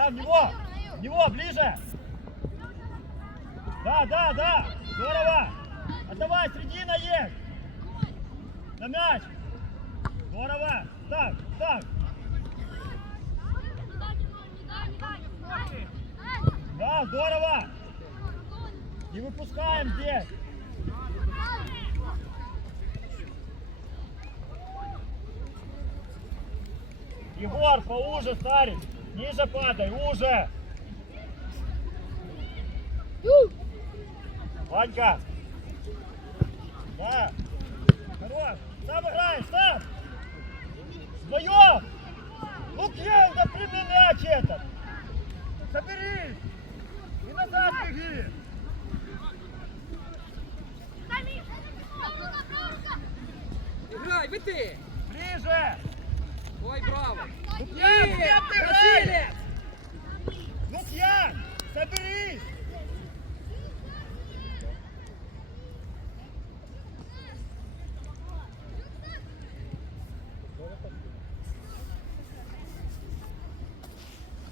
Да, в него! В него, ближе! Да, да, да! Здорово! Отдавай, середина есть! На мяч! Здорово! Так, так! Да, здорово! Не выпускаем здесь! Егор, поуже, Старик! Ниже падай, уже! Ванька! Да! Хорош! Сам играешь, сам! Вдвоем! Лукьен, да прими мяч этот! Соберись! И назад беги! Играй, бити! Ближе! Ой, браво! Лукьян, ты играешь? Лукьян, соберись!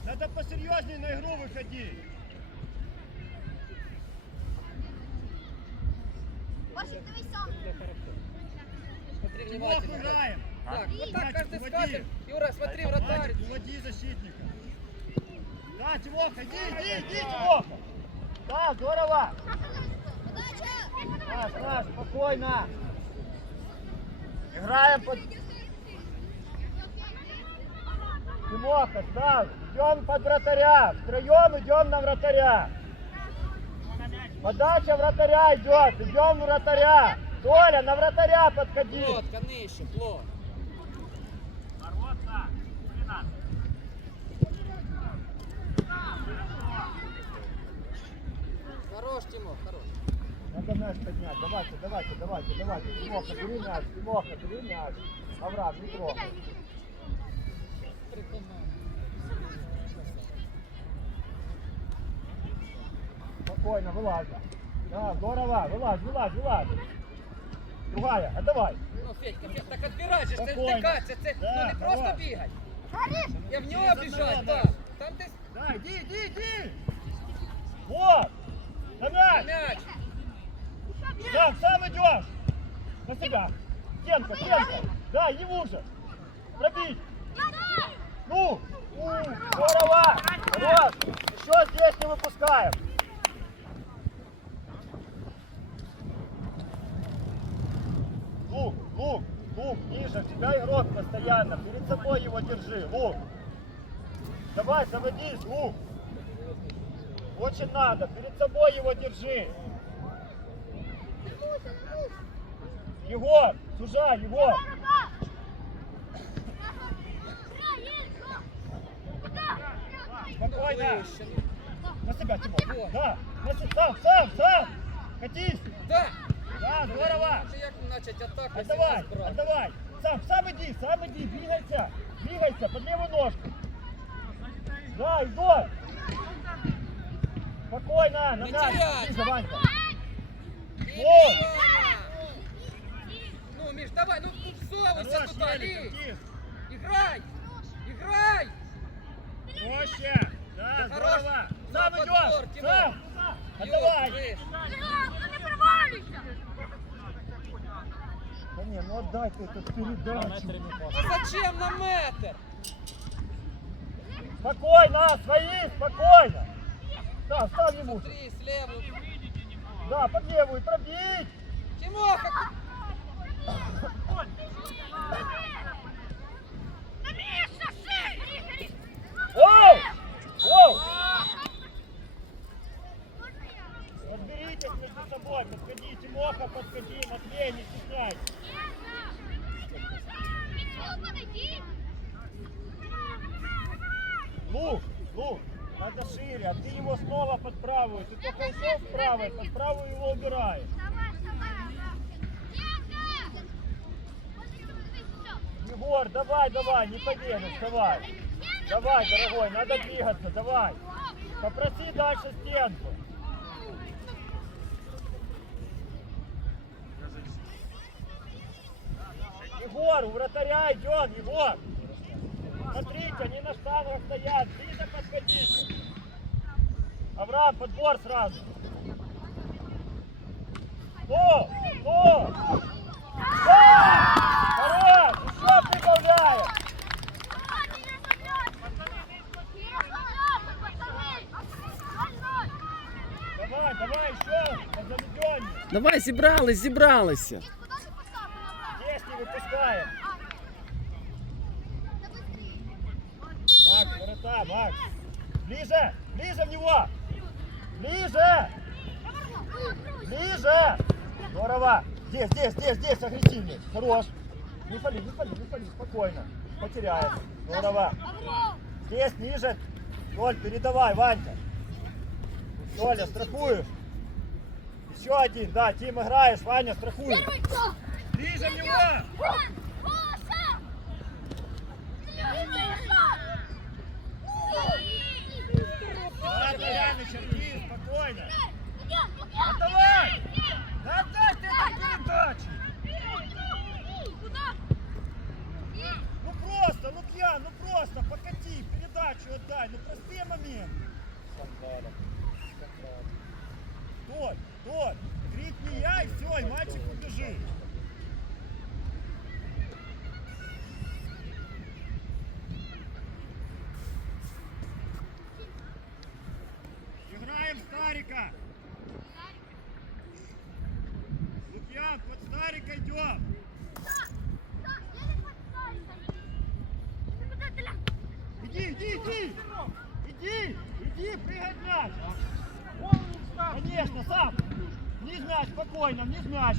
Надо посерьезнее на игру выходить. Смотри Тимох, внимательно. играем. Так, вот так каждый скажет. Юра, смотри, вратарь. Уводи защитника. Да, Тимоха, иди, иди, иди, Тимоха. Да, здорово. Наш, наш, спокойно. Играем под... Тимоха, став. Идем под вратаря. Втроем идем на вратаря. Подача вратаря идет. Идем в вратаря. Толя, на вратаря подходи. Плотка нижче, плот. Хорош, Тимох, хорош. Надо мяч поднять. Давайте, давайте, давайте, давайте. Тимоха, бери мяч. Тимоха, бери мяч. Аврам, не трогай. Спокойно, вылазь. Да, здорово. Вылазь, вылазь, вылазь. Другая, отдавай. Ну, Федька, Федька, так відбирай же, це Спокійно. втикати, це Да, ну, не просто давай. бігати. Я в нього Через біжать, одного, так. Там десь Да, иди, иди, иди. Вот. Мяч. Сам, сам идешь. На себя. Стенка, стенка. Да, ему же. Пробить. Ну. У, Здорово. Хорош. Еще здесь не выпускаем. Лук, лук, лук, ниже. Тебя игрок постоянно. Перед собой его держи. Лук. Давай, заводись, лук. Очень надо. Перед собой его держи. Егор, сужай, Егор. Спокойно. На себя, Тимур. Да. На себя. Сам, сам, сам. Катись. Да. Да, здорово. Начать атаку, Отдавай, отдавай. Сам, сам иди, сам иди, двигайся. Двигайся под левую ножку. Да, Егор. Спокойно, на Не мяч. терять. Ближе, Ванька. І О! Мішаня. Ну, Міш, давай, ну, ну всовуйся Хорош, туди, Елик, лізь. иди. Играй! Играй! Проще. Да, Да хорош. здорово. На Сам подбор, идешь. Тимур. Сам. Юр, Отдавай. виш. Да не, ну отдай ты эту передачу. Ну зачем на метр? Спокойно, свои, спокойно. Да, ставь ему. Смотри, слева. Да, под левую, пробить. Тимоха! Оу! Оу! Разберитесь между собой, подходи, Тимоха, подходи, Матвей, не стесняйся. Лук, лук, надо шире, а ты его снова под правую. Ты только ушел с правой, под правую его убираешь. Егор, давай, давай, не поделишь, давай. Давай, дорогой, надо двигаться, давай. Попроси дальше стенку. Егор, у вратаря идет, Егор. Смотрите, они на штангах стоят. Ближе подходите. Авраам, подбор сразу. О! О! Да! Хорош! Еще прибавляем! Давай, давай, еще! Давай, зібрались, зібралися. Здесь не выпускаем! Ворота, Макс! Ближе! Ближе в него! Ближе! Ближе! Здорово! Здесь, здесь, здесь, здесь, агрессивнее. Хорош. Не пали, не пали, не пали, спокойно. Потеряем. Здорово. Здесь, ниже. Толь, передавай, Ванька. Толя, страхуешь. Еще один, да, Тим играешь, Ваня, страхуешь. Ближе в него! Давай, Марьяна, спокойно. Отдавай! Да отдай ты эту передачу! Ну просто, Лукьян, ну просто покати, передачу отдай, ну простые моменты. Толь, Толь, крикни я и все, и мальчик убежит. Играем Старика. Лукьян, под Старика идем. Иди, иди, иди! Иди, иди, прыгай в мяч! Конечно, сам! Вниз мяч, спокойно, вниз мяч!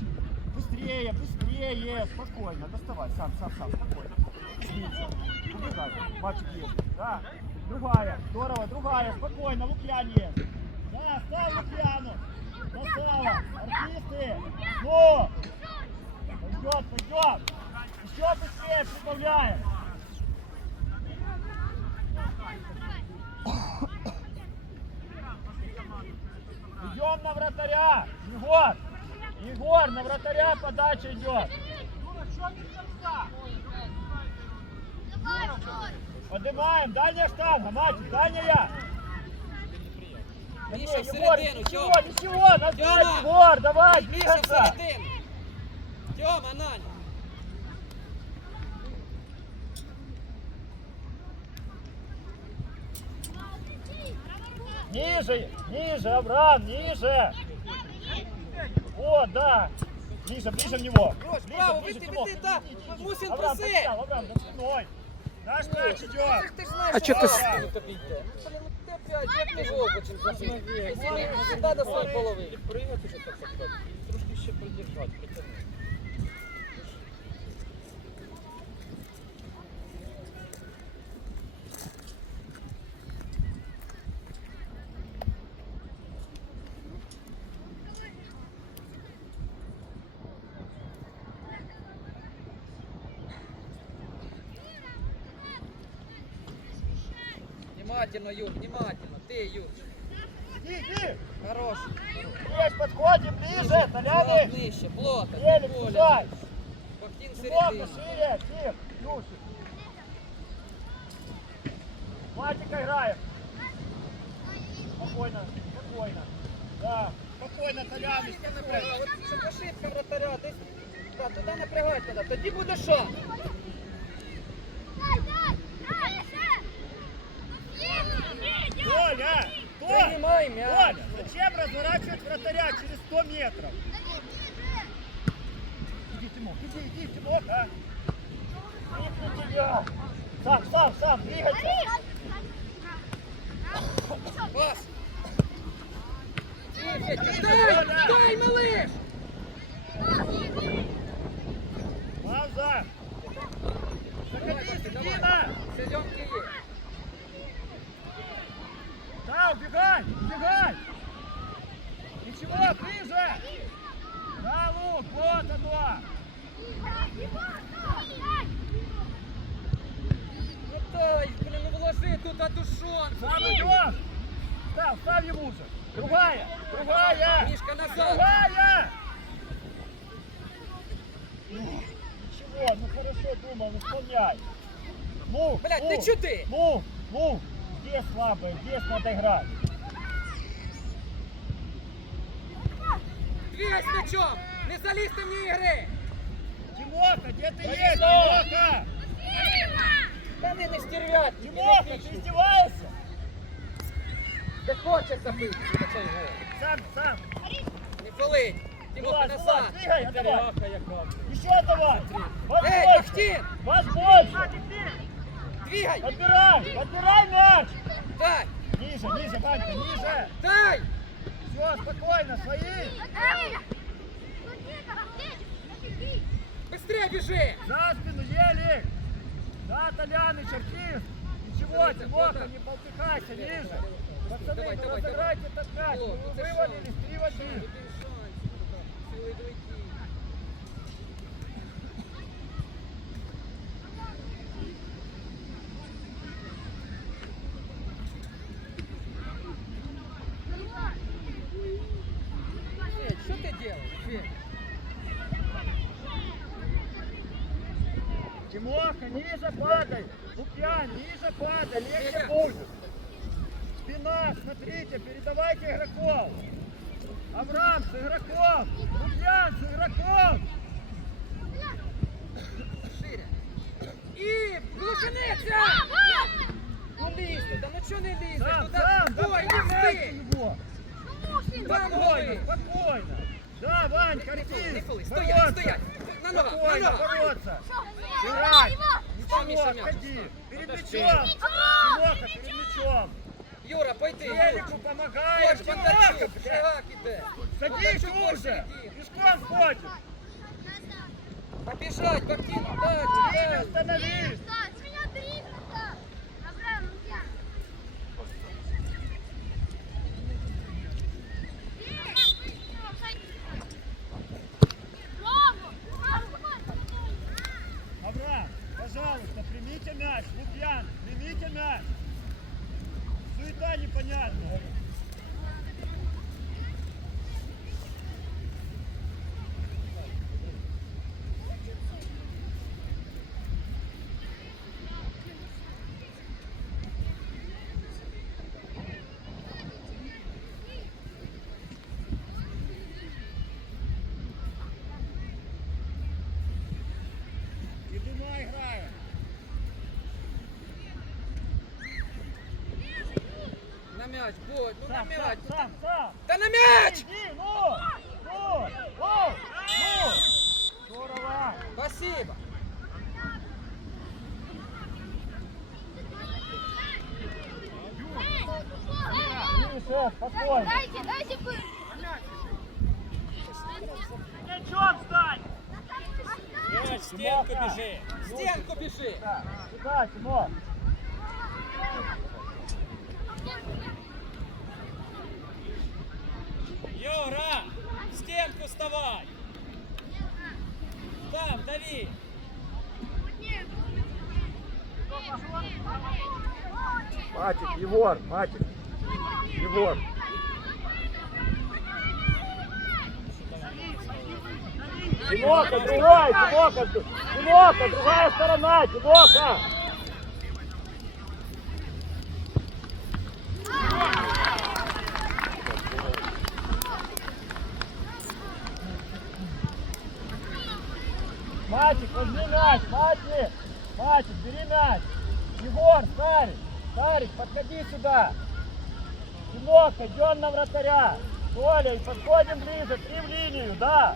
Быстрее, быстрее, спокойно, доставай, сам, сам, сам, спокойно. Снизу. Убегай, мальчик есть, да. Другая, здорово, другая, спокойно, Лукьян есть. Да, ставь Лукьяну! Красава, артисты! Ну! Пойдет, пойдет! Еще быстрее прибавляем! Идем на вратаря! Егор! Егор, на вратаря подача идет! Поднимаем, дальняя штанга, мать, дальняя! Миша, в середину, ничего, Тём. ничего, назад, Тёма! Егор, давай, Миша двигаться! всередину. Тьома, Наня. Ниже, ниже, Авраам, ниже! Вот, да! Ближе, ближе в него! Рош, Ближе, право, ближе, веди, Тимох, веди, да. иди, иди, иди. Мусин Авраам, проси. потерял, Авраам, за спиной! Наш мяч идет! Ти ж знаєш, А чо ти с- Авраам тобі Внимательно, Юр, внимательно. Ты, Юр. Иди, иди! Хорош. Здесь подходим ближе, Толяны! нижче, плотно, более. пускай! Бахтин Плотно, середину. шире, Тим, Юшик! Мальчика играем! Спокойно, спокойно! Да, спокойно, Толяны, Ошибка спокойно! напрягай. От щоб ошибка вратаря, десь да, туди напрягай тоді. Тоді буде шанс. Толя! Толя! Принимай мяч. Толя, зачем разворачивать вратаря через 100 метров? Иди, Тимох, иди, иди, Тимох, а! Не на тебя! Сам, сам, сам, двигайся! Пас. Дай, дай, малыш. Пауза! Заходи, Давай, Дина! Селенки есть. Да, убегай, убегай! Ничего, ближе! Да, Лук, вот оно! Ну дай, блин, ну вложи тут отушон. Сам идешь! Став, став ему уже! Другая! Другая! Мишка назад. Другая! Ничего, ну хорошо думал, исполняй! ну, Блядь, ну, не чути! Ну, ну, слабые, здесь надо играть. Двигай з м'ячом! Не залізь ти вне ігри! Тимоха, где ты есть, Тимоха? Ви не стервять! Тимоха, ты издеваешься? Де хоче забити! Цей гол. Сам, сам. Не палить! Тимоха, назад! двигай, яка. Еще давай. Вас Эй, больше. Вас больше. Двигай! Подбирай, подбирай мяч. Дай! Ниже, ниже, Ванька, ниже. Дай! Все, спокойно, свои. Быстрее біжи! За спину, еле. Да, Толяныч, артист. Ничего, Тимоха, не болтыхайся, ниже. Пацаны, Давай, давай, разыграйте этот мяч. Вывалились. 3 в 1. Один шанс. Сили дуйки. Федь, що ти делаешь, Федь? Тимоха, ниже падай. Лукьян, ниже падай, легче Федя. будет. Спина, смотрите, передавайте игроков. Авраам с игроком. Лукьян с игроком. Шире. І глушениця! Ну лізь туди, ну чого не лізеш? Сам, Туди, сам, да ой, помогай лізти! его. Там Спокойно, голи! спокойно. Да, Ванька, Не фоли, не артист. фоли, бороться. стоять, стоять! Спокойно, бороться. Ничего, Миша мяч. входи. Перед мячом. Тимоха, перед мячом. Юра, пойди! Велику. Ось Тимоха, Бондарчук, шагак іде! Садись уже. Пешком ходишь. Побіжать, Бактин, так, так! остановись. Авраам, мяч. Лукьян, примите мяч. Суета непонятная. И Дуна играет. На м'яч, Бодь, ну на Сам, м'яч! сам, сам, сам. Та на м'яч! Иди, ну, ну, ну, ну. Здорово. Спасибо! Тише, спокойно. Дайте, дайте вы. Мячом встань. М'яч, стінку біжи. В Стенку біжи! Да, Сюда, Тимон. Юра, в стінку вставай. Там, дави. Матик, Егор, Матик. Егор. Тимоха, другой, Тимоха, д- Тимоха, другая сторона, Тимоха. Матик, возьми мяч, Матик, Матик, бери мяч. Егор, Старик, Старик, подходи сюда. Тимоха, идем на вратаря. Толя, и подходим ближе, три в линию, да.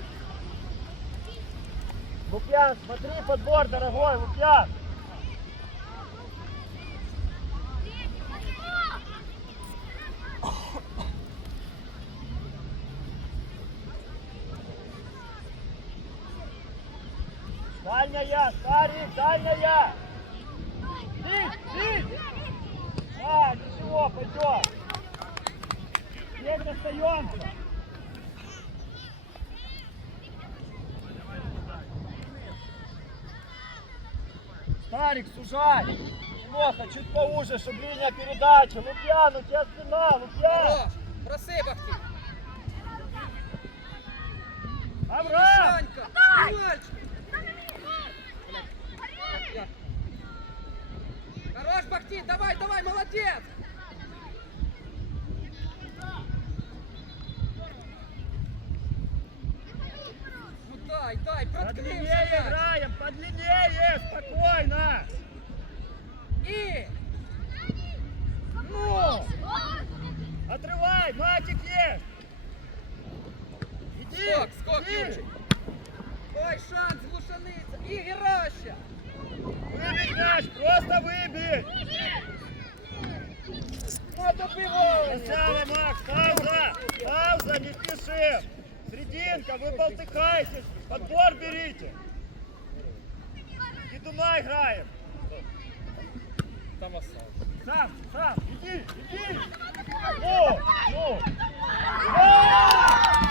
Лукьян, смотри подбор, дорогой, Лукьян. Дальняя, Старик, дальняя. Бить, бить. А, ничего, пойдем. Остаемся. Старик, сужай. Тимоха, чуть поуже, чтобы линия передачи. Лукьян, у тебя спина, Лукьян. Хорош! Проси. Санька! Мальчик! Як? Никит, давай, давай, молодец! Ну дай, дай, проткни играем, подлиннее, спокойно. И... Ну! Отрывай, матик есть. Иди, Скок, скок. Юрчик. Ой, шанс, глушаниця. І Гераща. Выбей мяч, просто выбей. Ну, добивай. Красава, Макс, пауза, пауза, не спеши. Срединка, вы болтыхаетесь, подбор берите. Кидуна играем. Там осал. Сам, сам, иди, иди. О, ну. Да!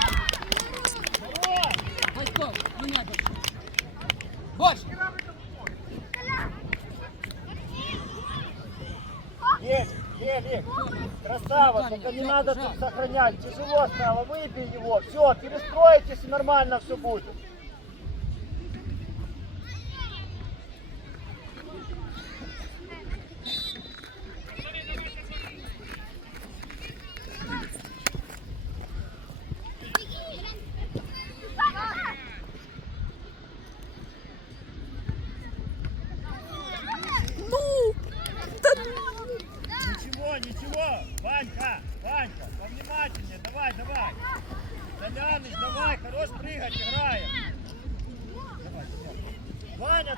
Хорош! Васьков, меняй больше. Больше. Есть, Елик, красава, только не надо тут сохранять. Тяжело стало, выбей его. Все, перестроитесь и нормально все будет. Ничего, ничего. Ванька, Ванька, повнимательнее. Давай, давай. Толяныч, давай, хорош прыгать, играем. Давай, давай. Ваня,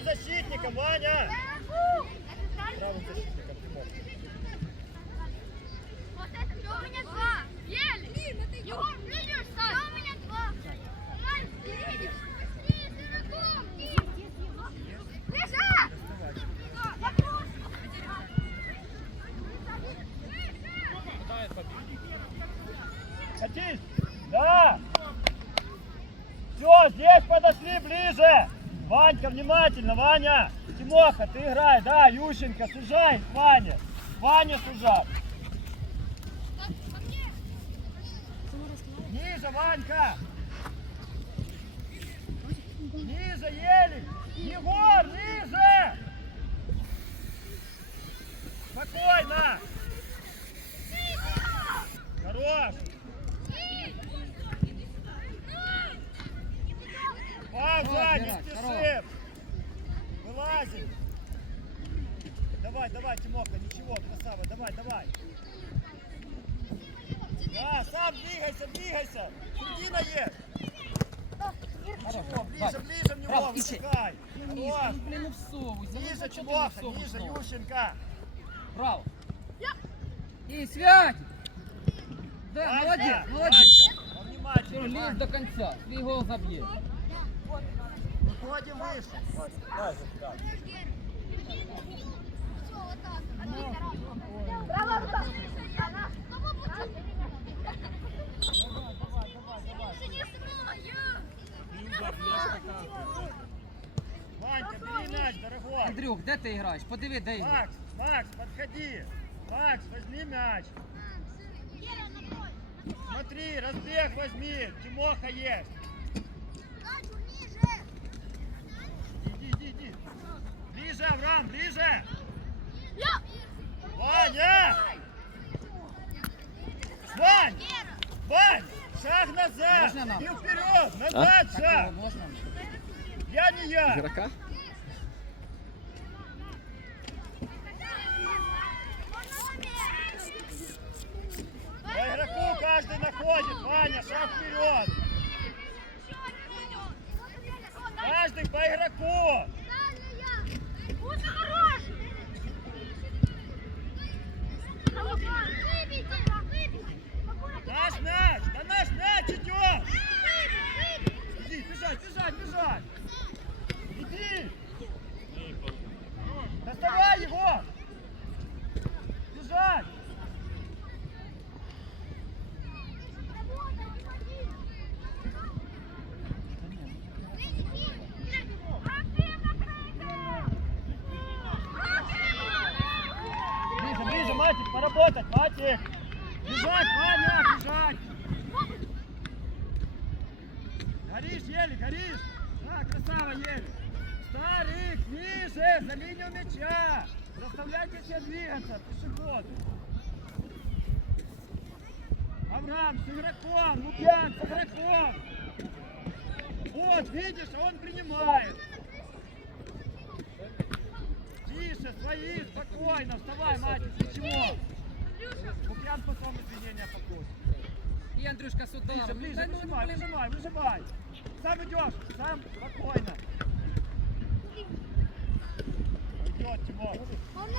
центральным защитником, Ваня. Правым защитником, Тимур. У меня два. Еле. Егор, видишь, Саш? У меня два. Мать, ты видишь? Быстрее, игроком. Лежа! Катись! Да! Все, здесь подошли ближе! Ванька, внимательно, Ваня! Тимоха, ты играй, да, Ющенко, сужай, Ваня! Ваня сужай! Ниже, Ванька! Ниже, Елик! Егор, ниже! Спокойно! Хорош! Пауза, Хорош, не Герас, спешим! Вылазим! Давай, давай, Тимоха, ничего, красава, давай, давай! Да, сам двигайся, двигайся! Середина есть! Ничего, ближе, ближе в него, Право, ищи. высекай! Ну, Мишка, Хорош! ну, блин, ну всовывайся. Ну, Ниже, зачем ты Тимоха, всовываешь Ющенко! Браво. И связь. Да, Вася, молодец, молодец. Вася, Вань. до конца. Свій гол заб'є. Выходим выше. Дай, да. Браво, Она. Ванька, бери мяч, Андрюх, де ти граєш? Подиви, де ігор. Макс, Макс, подходи. Макс, возьми мяч. Смотри, разбег возьми. Тимоха есть. Иди, иди, иди. Ближе, Авраам, ближе. Ваня! Вань! Вань! Шаг назад! Можно нам? И вперед! Назад Такого шаг! можна? Я не я! Игрока? Ваня, шаг вперед. Каждый по игроку. Наш мяч. Да наш мяч идет. Иди, бежать, бежать, бежать. Иди. Доставай его. Бежать. Ближе, ближе, Матик, поработать, Матик. Бежать, Ваня, бежать. Горишь, еле, горишь. Да, красава, еле. Старик, ниже, за линию мяча. Заставляйте себя двигаться, пешеходы. Авраам с игроком, Лукьян с игроком. Вот, видишь, он принимает. Тише, свои, спокойно, вставай, Матис, ничего. Лукьян потом извинения попросит. И Андрюшка с Ближе, ближе, ну, выжимай, блин. выжимай, выжимай. Сам идешь, сам спокойно. Идет, Тимур. Он на!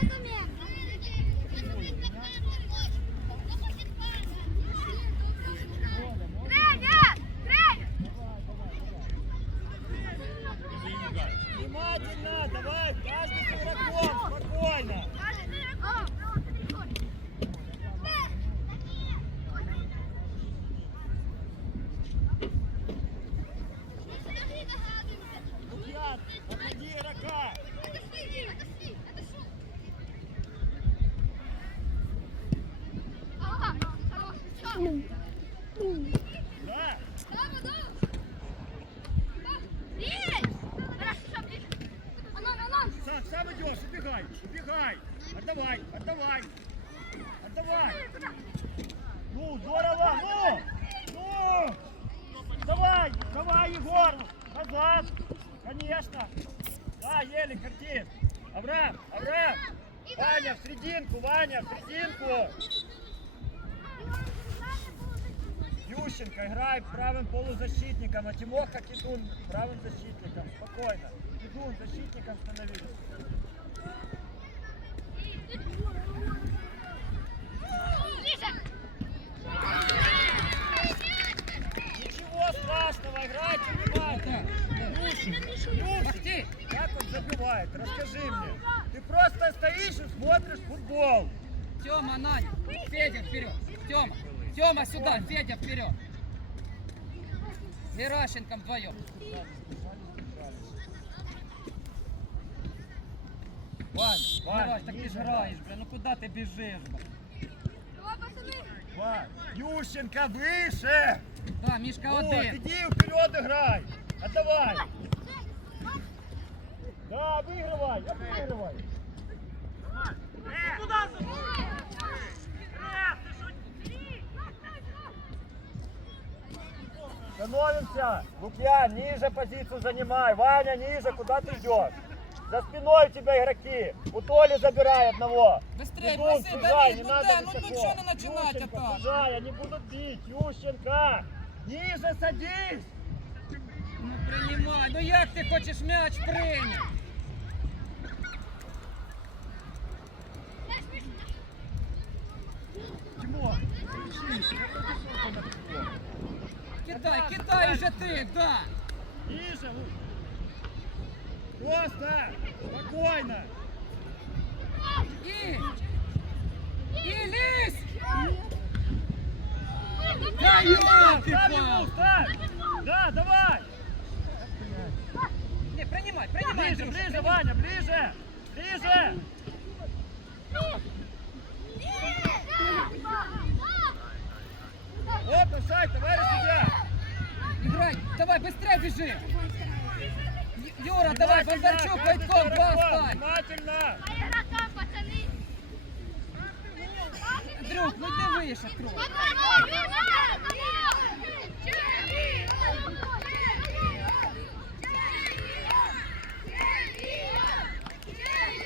Внимательно, давай, каждый с игроком, спокойно. Лукьян, обходи игрока. Да, сам, сам идешь, убегай, убегай. Отдавай, отдавай, отдавай. Ну, здорово, ну, ну. Давай, давай, Егор, назад. Конечно. Да, еле картин. Авраам, Авраам. Ваня, в серединку, Ваня, в серединку. Ющенко, играй правым полузащитником, а Тимоха Кидун правым защитником. Спокойно. Кидун защитником становись. Ничего страшного, играйте внимательно. Юсик, Пусти как он забивает? Расскажи мне. Ты просто стоишь и смотришь футбол. Тёма, Надя. Федя вперед. Тёма. Тёма сюда. Федя вперед. Геращенко вдвоем. Ваня, Ваня, Герась, так ти ж ниже граєш, бля. Ну куди ти біжиш, бля? Вань, Ющенко выше! Да, Мішка Вот, один. иди вперед играй! Отдавай! Да, обыгрывай, обыгрывай! Куда Становимся! Лукьян, ниже позицию занимай! Ваня, ниже, куда ты идешь? За спиной у тебя игроки! У Толи забирай одного! Быстрей, Бегом, проси, сужай, Давид, не ну надо да, ну ну чого не починати Ющенко, так? сужай, они будут бить! Ющенко! Ниже садись! Ну приймай, ну як ти хочеш м'яч прийняти? Тимур, учись, как это всё на Кидай, кидай уже ти, да. Ниже, ну. Просто, спокойно. І, і лізь! Да ёлки Ставь ему, ставь. Да, давай. Принимай, принимай, Ближе, Андрюша, ближе, принимай. Ваня, ближе. Ближе. Оп, офсайд, товарищ судья. Играй, давай, быстрее бежи! Юра, давай, Бондарчук, Войтков, с игроком, бастай! Внимательно. Андрюх, ну йди вище трохи.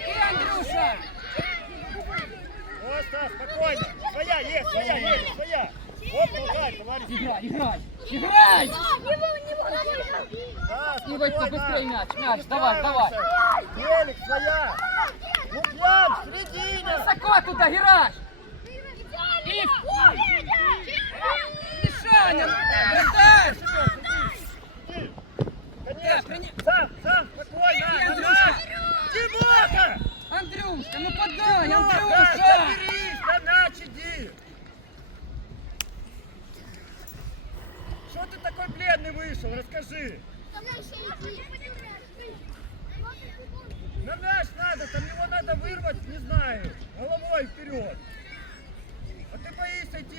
І Андрюша! Просто, спокойно. Своя есть, своя есть, своя. Оп, толкай, товарищ. Играй, играй! Играй! Да, И Войко, спокойно. быстрей мяч, мяч, давай, давай. Велик, своя. Лукьян, в середине. Высоко туда, Гераш!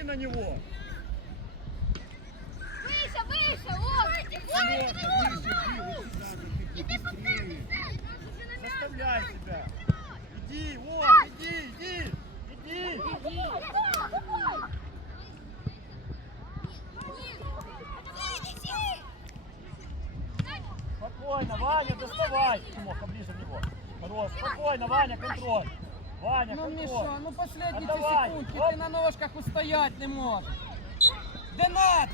на него. Выше, выше, Ок! И ты Заставляй себя. Иди, вот, иди, иди, иди. Иди. Спокойно, Ваня, доставай. Тимоха, ближе в него. Мороз, спокойно, Ваня, контроль. Ваня, Ну, контроль. Міша, ну последні ці Отдавай. секундки, Оп. ти на ножках устоять не можеш. Де надо?